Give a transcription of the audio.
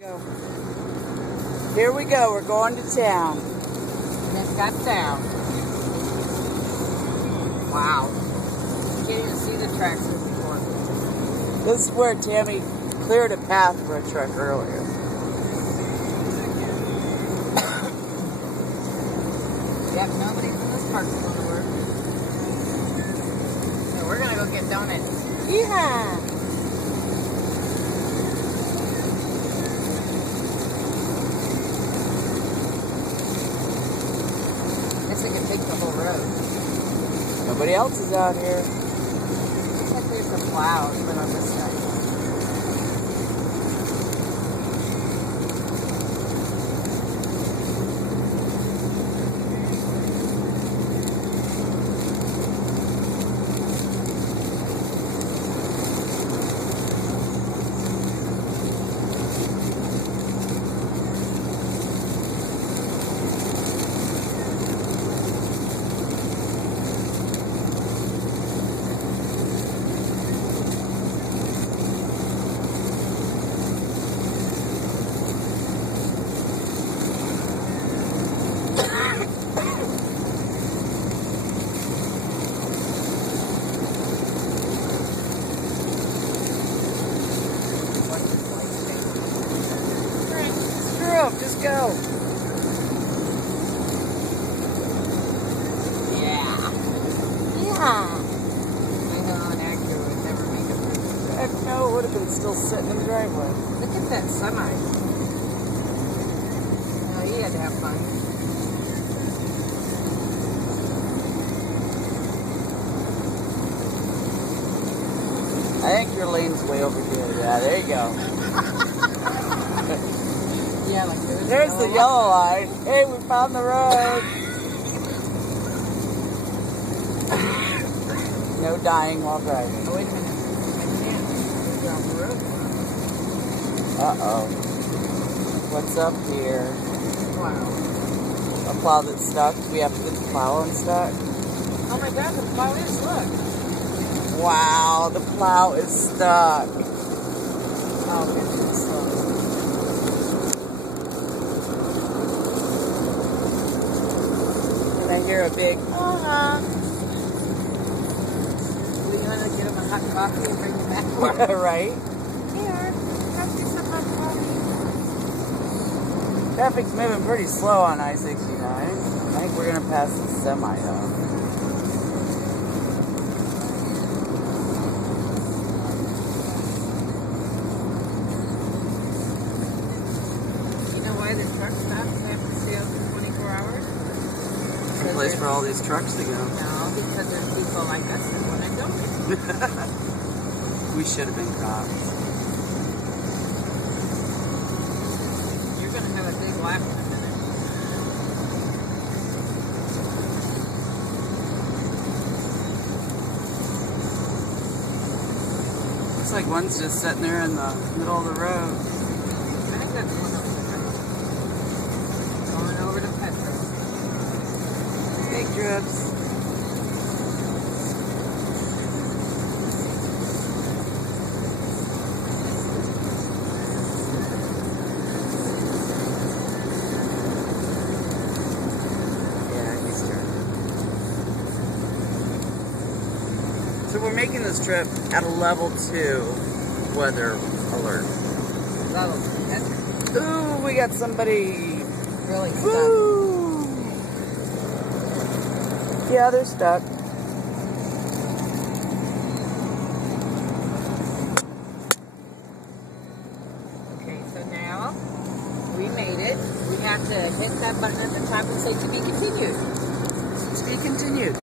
Go. Here we go. We're going to town. Just got down. Wow. You can't even see the tracks before. This is where Tammy cleared a path for a truck earlier. Yep, nobody from this park's going to work. So we're going to go get donuts. Yeehaw! Guess I could take the whole road. Nobody else is out here. Looks like there's some plows, but on this side. Just go. Yeah. Yeah. I know an actor would never make a movie. Heck no, it would have been still sitting in the driveway. Look at that semi. No, he had to have fun. I think your lane's way over here. Yeah, there you go. Yeah, like There's the yellow line. Hey, we found the road. No dying while driving. Oh, wait a minute. I can't. We're on the road. Uh-oh. What's up here? Wow. A plow that's stuck. Do we have to get the plow unstuck? Oh my god, the plow is, look. Wow, the plow is stuck. Oh, goodness. And I hear a big, We want to get him a hot coffee and bring him back. right? Here, have you some hot coffee. Traffic's moving pretty slow on I-69. I think we're going to pass the semi though. You know why the truck stops and have to stay open 24 hours? It's a place for all these trucks to go. No, because there's people like us that want to dump it. We should have been caught. You're going to have a big laugh in a minute. Looks like one's just sitting there in the middle of the road. I think that's one of them. Going over to Petro. Big drips. So we're making this trip at a level 2 weather alert. Ooh, we got somebody Really stuck. Woo! Yeah, they're stuck. Okay, so now we made it. We have to hit that button at the top and say to be continued. To be continued.